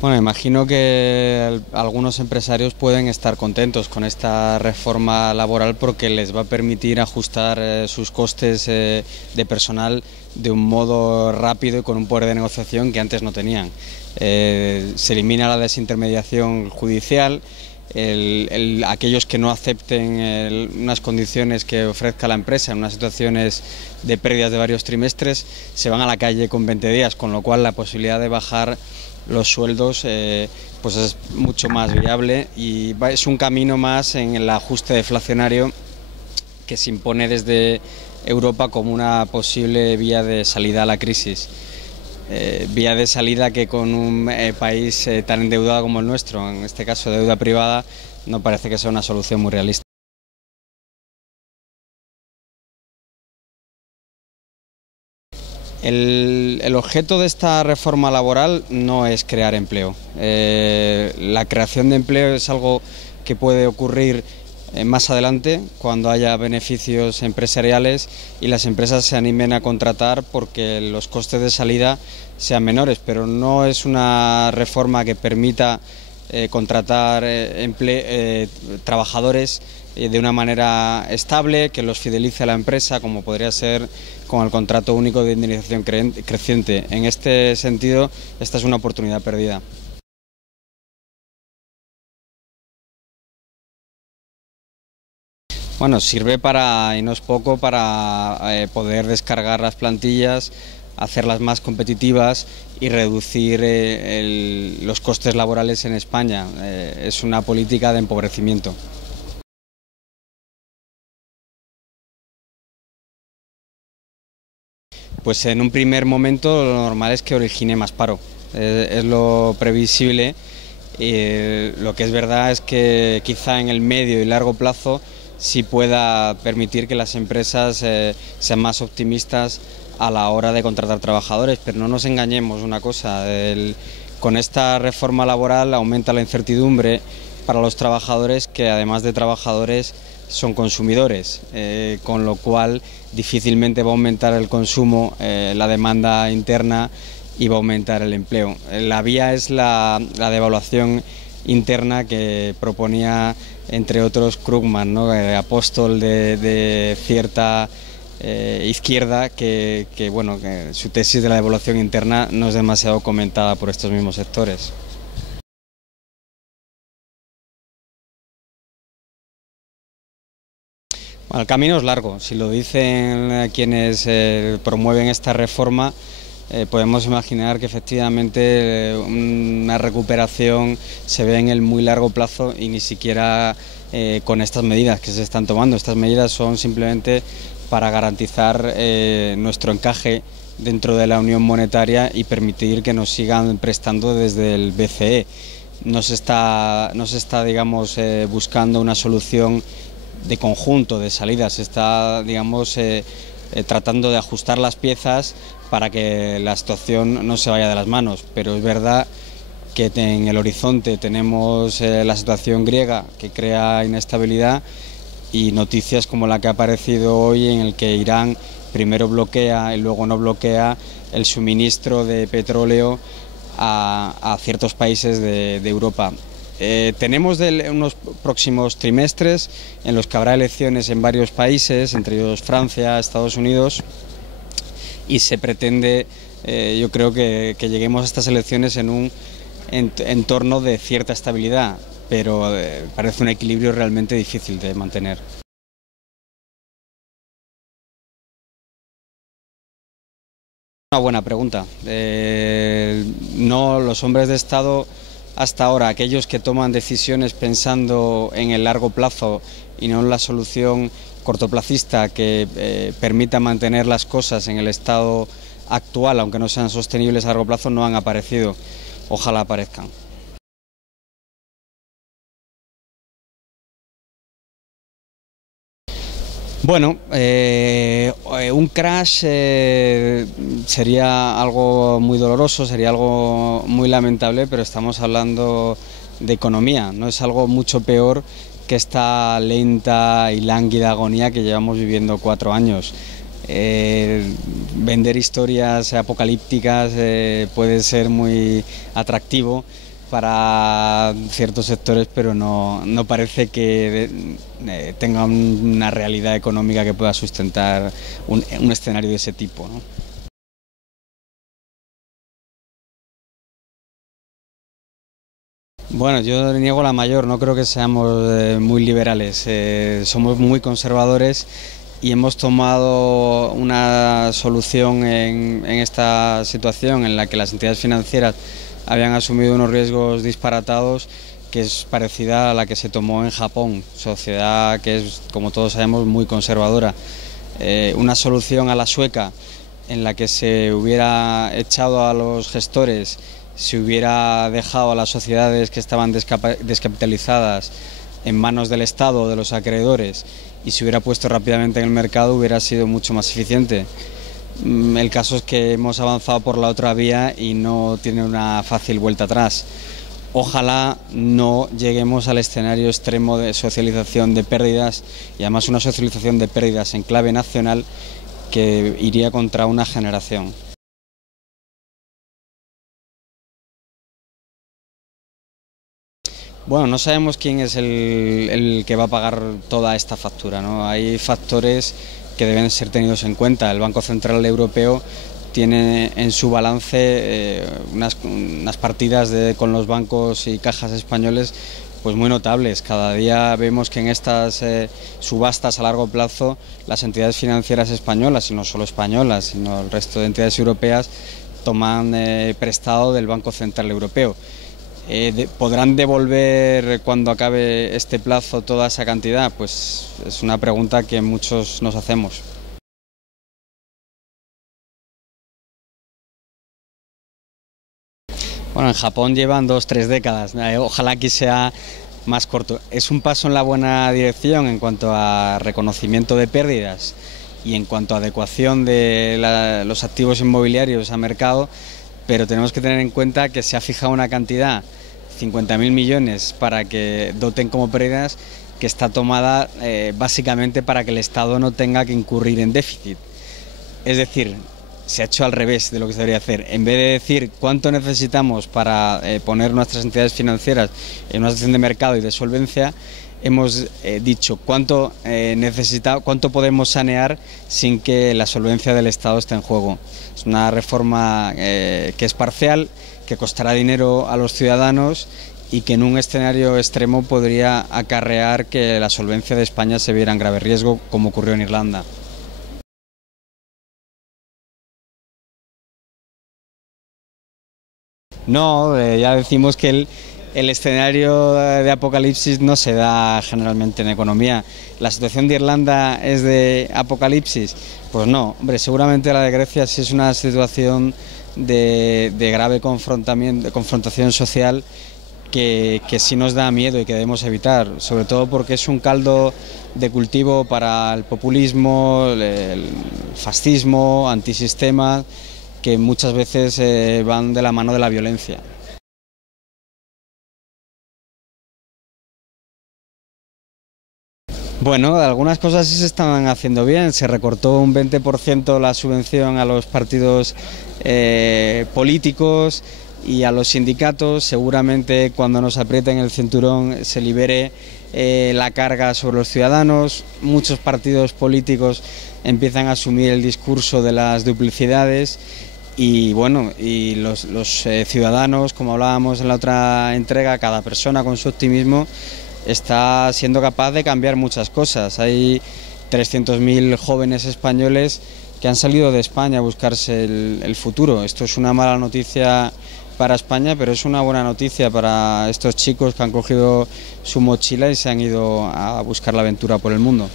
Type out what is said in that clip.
Bueno, imagino que algunos empresarios pueden estar contentos con esta reforma laboral porque les va a permitir ajustar sus costes de personal de un modo rápido y con un poder de negociación que antes no tenían. Se elimina la desintermediación judicial. Aquellos que no acepten unas condiciones que ofrezca la empresa en unas situaciones de pérdidas de varios trimestres se van a la calle con 20 días, con lo cual la posibilidad de bajar los sueldos pues es mucho más viable y es un camino más en el ajuste deflacionario que se impone desde Europa como una posible vía de salida a la crisis. Vía de salida que con un país tan endeudado como el nuestro, en este caso deuda privada, no parece que sea una solución muy realista. El objeto de esta reforma laboral no es crear empleo. La creación de empleo es algo que puede ocurrir más adelante, cuando haya beneficios empresariales y las empresas se animen a contratar porque los costes de salida sean menores, pero no es una reforma que permita contratar trabajadores de una manera estable, que los fidelice a la empresa, como podría ser con el contrato único de indemnización creciente. En este sentido, esta es una oportunidad perdida. Bueno, sirve para, y no es poco, para poder descargar las plantillas, hacerlas más competitivas y reducir los costes laborales en España. Es una política de empobrecimiento. Pues en un primer momento lo normal es que origine más paro, es lo previsible. Lo que es verdad es que quizá en el medio y largo plazo sí pueda permitir que las empresas sean más optimistas a la hora de contratar trabajadores, pero no nos engañemos una cosa, con esta reforma laboral aumenta la incertidumbre para los trabajadores, que además de trabajadores son consumidores, con lo cual difícilmente va a aumentar el consumo, la demanda interna, y va a aumentar el empleo. La vía es la devaluación interna que proponía, entre otros, Krugman, ¿no? Apóstol de cierta izquierda, bueno, que su tesis de la devaluación interna no es demasiado comentada por estos mismos sectores. Bueno, el camino es largo. Si lo dicen quienes promueven esta reforma, podemos imaginar que efectivamente una recuperación se ve en el muy largo plazo y ni siquiera con estas medidas que se están tomando. Estas medidas son simplemente para garantizar nuestro encaje dentro de la Unión Monetaria y permitir que nos sigan prestando desde el BCE. No se está, digamos, buscando una solución de conjunto, de salida. Se está, digamos, tratando de ajustar las piezas para que la situación no se vaya de las manos, pero es verdad que en el horizonte tenemos la situación griega, que crea inestabilidad, y noticias como la que ha aparecido hoy, en el que Irán primero bloquea y luego no bloquea el suministro de petróleo a ciertos países de Europa. Tenemos unos próximos trimestres en los que habrá elecciones en varios países, entre ellos Francia, Estados Unidos, y se pretende, yo creo que lleguemos a estas elecciones en un entorno de cierta estabilidad, pero parece un equilibrio realmente difícil de mantener. Una buena pregunta. No, los hombres de Estado hasta ahora, aquellos que toman decisiones pensando en el largo plazo y no en la solución cortoplacista que permita mantener las cosas en el estado actual, aunque no sean sostenibles a largo plazo, no han aparecido. Ojalá aparezcan. Bueno, un crash sería algo muy doloroso, sería algo muy lamentable, pero estamos hablando de economía, no es algo mucho peor que esta lenta y lánguida agonía que llevamos viviendo 4 años. Vender historias apocalípticas puede ser muy atractivo, para ciertos sectores, pero no parece que tenga una realidad económica que pueda sustentar un escenario de ese tipo, ¿no? Bueno, yo niego la mayor, no creo que seamos muy liberales, somos muy conservadores y hemos tomado una solución en esta situación en la que las entidades financieras habían asumido unos riesgos disparatados, que es parecida a la que se tomó en Japón, sociedad que es, como todos sabemos, muy conservadora. Una solución a la sueca en la que se hubiera echado a los gestores, se hubiera dejado a las sociedades que estaban descapitalizadas en manos del Estado o de los acreedores y se hubiera puesto rápidamente en el mercado, hubiera sido mucho más eficiente. El caso es que hemos avanzado por la otra vía y no tiene una fácil vuelta atrás. Ojalá no lleguemos al escenario extremo de socialización de pérdidas, y además una socialización de pérdidas en clave nacional que iría contra una generación. Bueno, no sabemos quién es el que va a pagar toda esta factura, ¿no? Hay factores que deben ser tenidos en cuenta. El Banco Central Europeo tiene en su balance unas partidas con los bancos y cajas españoles pues muy notables. Cada día vemos que en estas subastas a largo plazo las entidades financieras españolas, y no solo españolas, sino el resto de entidades europeas, toman prestado del Banco Central Europeo. ¿Podrán devolver cuando acabe este plazo toda esa cantidad? Pues es una pregunta que muchos nos hacemos. Bueno, en Japón llevan 2 o 3 décadas, ojalá aquí sea más corto. Es un paso en la buena dirección en cuanto a reconocimiento de pérdidas y en cuanto a adecuación de los activos inmobiliarios a mercado, pero tenemos que tener en cuenta que se ha fijado una cantidad, 50.000 millones, para que doten como pérdidas, que está tomada básicamente para que el Estado no tenga que incurrir en déficit. Es decir, se ha hecho al revés de lo que se debería hacer. En vez de decir cuánto necesitamos para poner nuestras entidades financieras en una situación de mercado y de solvencia, hemos dicho cuánto podemos sanear sin que la solvencia del Estado esté en juego. Es una reforma que es parcial, que costará dinero a los ciudadanos y que en un escenario extremo podría acarrear que la solvencia de España se viera en grave riesgo, como ocurrió en Irlanda. No, ya decimos que el escenario de apocalipsis no se da generalmente en economía. ¿La situación de Irlanda es de apocalipsis? Pues no, hombre, seguramente la de Grecia sí es una situación de grave confrontación social que sí nos da miedo y que debemos evitar, sobre todo porque es un caldo de cultivo para el populismo, el fascismo, antisistema, que muchas veces van de la mano de la violencia. Bueno, algunas cosas sí se están haciendo bien. Se recortó un 20% la subvención a los partidos políticos y a los sindicatos. Seguramente cuando nos aprieten el cinturón se libere la carga sobre los ciudadanos. Muchos partidos políticos empiezan a asumir el discurso de las duplicidades. Y bueno, y los ciudadanos, como hablábamos en la otra entrega, cada persona con su optimismo está siendo capaz de cambiar muchas cosas. Hay 300.000 jóvenes españoles que han salido de España a buscarse el futuro. Esto es una mala noticia para España, pero es una buena noticia para estos chicos que han cogido su mochila y se han ido a buscar la aventura por el mundo.